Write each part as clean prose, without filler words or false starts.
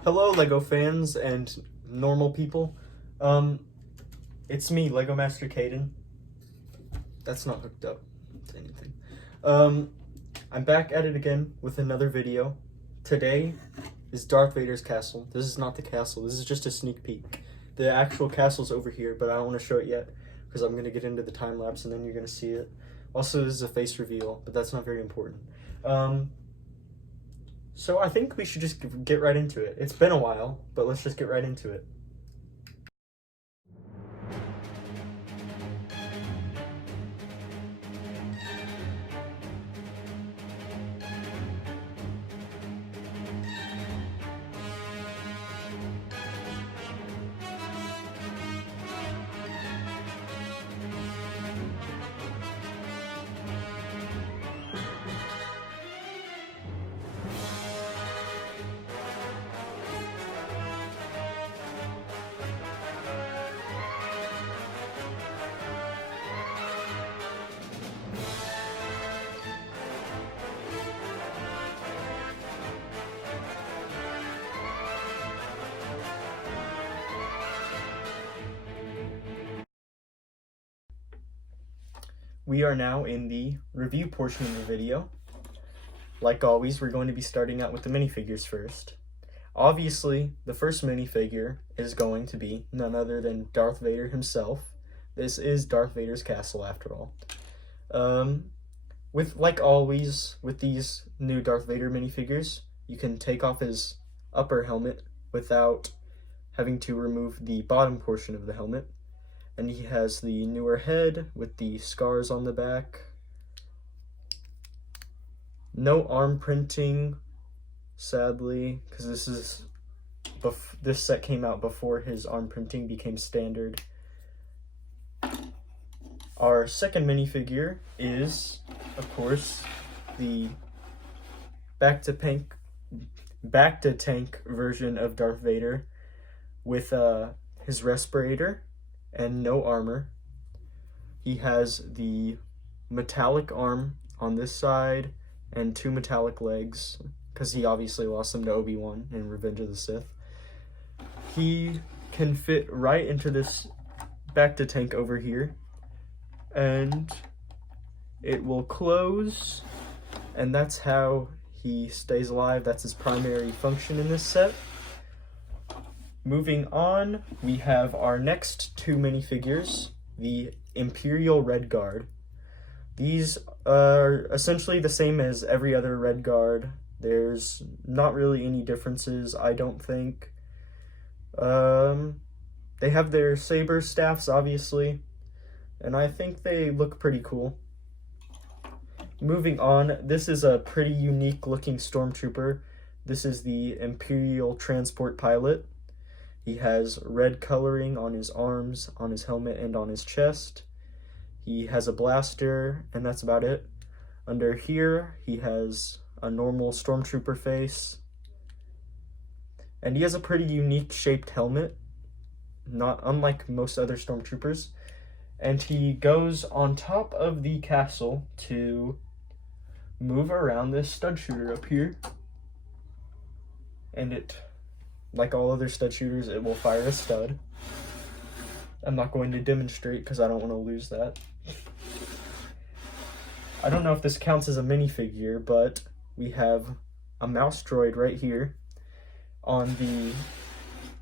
Hello, LEGO fans and normal people. It's me, LEGO Master Caden. That's not hooked up to anything. I'm back at it again with another video. Today is Darth Vader's castle. This is not the castle. This is just a sneak peek. The actual castle's over here, but I don't want to show it yet because I'm going to get into the time lapse and then you're going to see it. Also, this is a face reveal, but that's not very important. So I think we should just get right into it. It's been a while, but let's just get right into it. We are now in the review portion of the video. Like always, we're going to be starting out with the minifigures first. Obviously, the first minifigure is going to be none other than Darth Vader himself. This is Darth Vader's castle after all. Like always, with these new Darth Vader minifigures, you can take off his upper helmet without having to remove the bottom portion of the helmet. And he has the newer head with the scars on the back. No arm printing, sadly, because this set came out before his arm printing became standard. Our second minifigure is, of course, the back to tank version of Darth Vader with his respirator and no armor. He has the metallic arm on this side and two metallic legs, because he obviously lost them to Obi-Wan in Revenge of the Sith. He can fit right into this back to tank over here, and it will close, and that's how he stays alive. That's his primary function in this set. Moving on, we have our next two minifigures, the Imperial Red Guard. These are essentially the same as every other Red Guard. There's not really any differences, I don't think. They have their saber staffs, obviously, and I think they look pretty cool. Moving on, this is a pretty unique looking stormtrooper. This is the Imperial Transport Pilot. He has red coloring on his arms, on his helmet, and on his chest. He has a blaster, and that's about it. Under here, he has a normal stormtrooper face. And he has a pretty unique shaped helmet, not unlike most other stormtroopers. And he goes on top of the castle to move around this stud shooter up here. And it, like all other stud shooters, it will fire a stud. I'm not going to demonstrate because I don't want to lose that. I don't know if this counts as a minifigure, but we have a mouse droid right here on the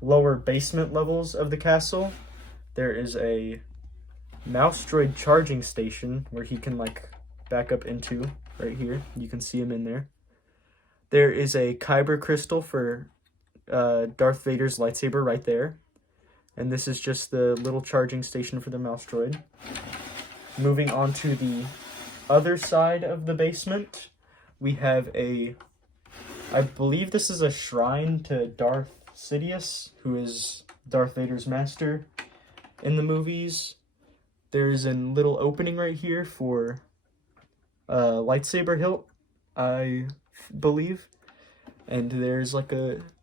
lower basement levels of the castle. There is a mouse droid charging station where he can back up into right here. You can see him in there. There is a kyber crystal for Darth Vader's lightsaber right there. And this is just the little charging station for the mouse droid. Moving on to the other side of the basement, we have I believe this is a shrine to Darth Sidious, who is Darth Vader's master in the movies. There's a little opening right here for a lightsaber hilt, I believe. And there's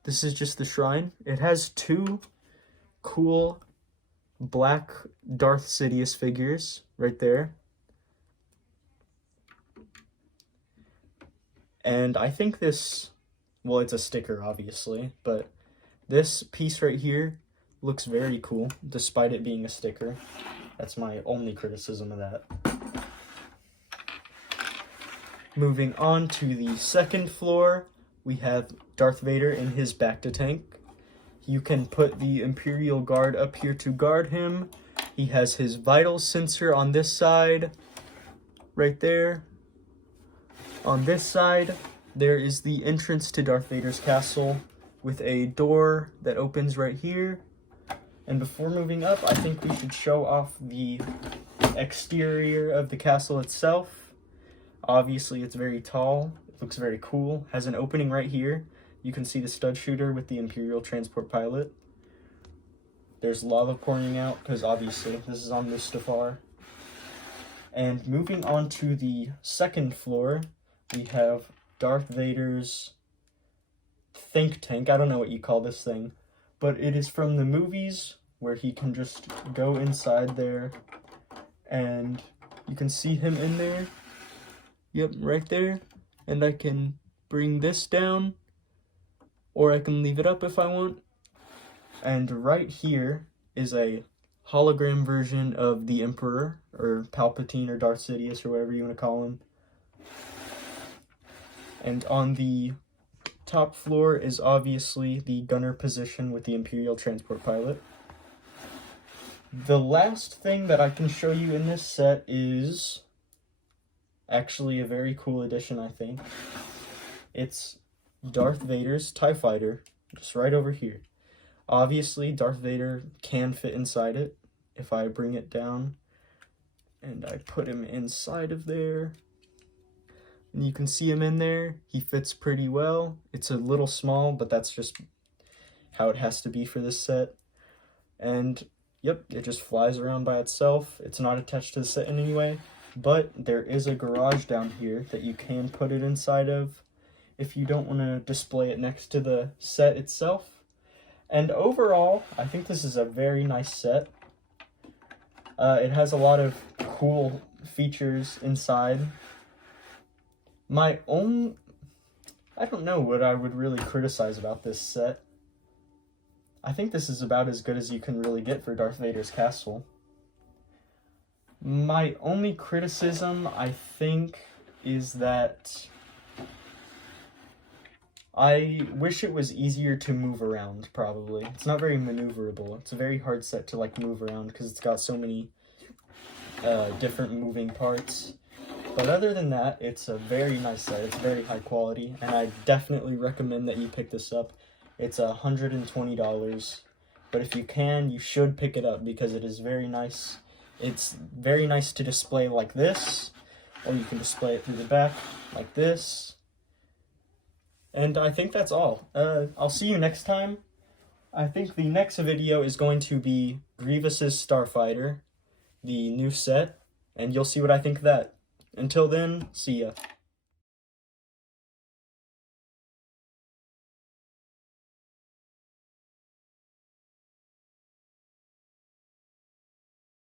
this is just the shrine. It has two cool black Darth Sidious figures right there. And I think this, well, it's a sticker, obviously, but This piece right here looks very cool, despite it being a sticker. That's my only criticism of that. Moving on to the second floor, we have Darth Vader in his Bacta-tank. You can put the Imperial Guard up here to guard him. He has his vital sensor on this side, right there. On this side, there is the entrance to Darth Vader's castle with a door that opens right here. And before moving up, I think we should show off the exterior of the castle itself. Obviously, it's very tall. It looks very cool. Has an opening right here. You can see the stud shooter with the Imperial transport pilot. There's lava pouring out because obviously this is on Mustafar. And moving on to the second floor, we have Darth Vader's think tank. I don't know what you call this thing, but it is from the movies where he can just go inside there and you can see him in there. Yep, right there. And I can bring this down, or I can leave it up if I want. And right here is a hologram version of the Emperor, or Palpatine, or Darth Sidious, or whatever you want to call him. And on the top floor is obviously the gunner position with the Imperial transport pilot. The last thing that I can show you in this set is actually a very cool addition, I think. It's Darth Vader's TIE Fighter, just right over here. Obviously, Darth Vader can fit inside it. If I bring it down and I put him inside of there, and you can see him in there, he fits pretty well. It's a little small, but that's just how it has to be for this set. And yep, it just flies around by itself. It's not attached to the set in any way, but there is a garage down here that you can put it inside of if you don't want to display it next to the set itself. And overall, I think this is a very nice set. It has a lot of cool features inside. I don't know what I would really criticize about this set. I think this is about as good as you can really get for Darth Vader's castle. My only criticism, I think, is that I wish it was easier to move around, probably. It's not very maneuverable. It's a very hard set to, like, move around because it's got so many different moving parts. But other than that, it's a very nice set. It's very high quality, and I definitely recommend that you pick this up. It's $120, but if you can, you should pick it up because it is very nice. It's very nice to display like this, or you can display it through the back like this. And I think that's all. I'll see you next time. I think the next video is going to be Grievous's Starfighter, the new set, and you'll see what I think of that. Until then, see ya.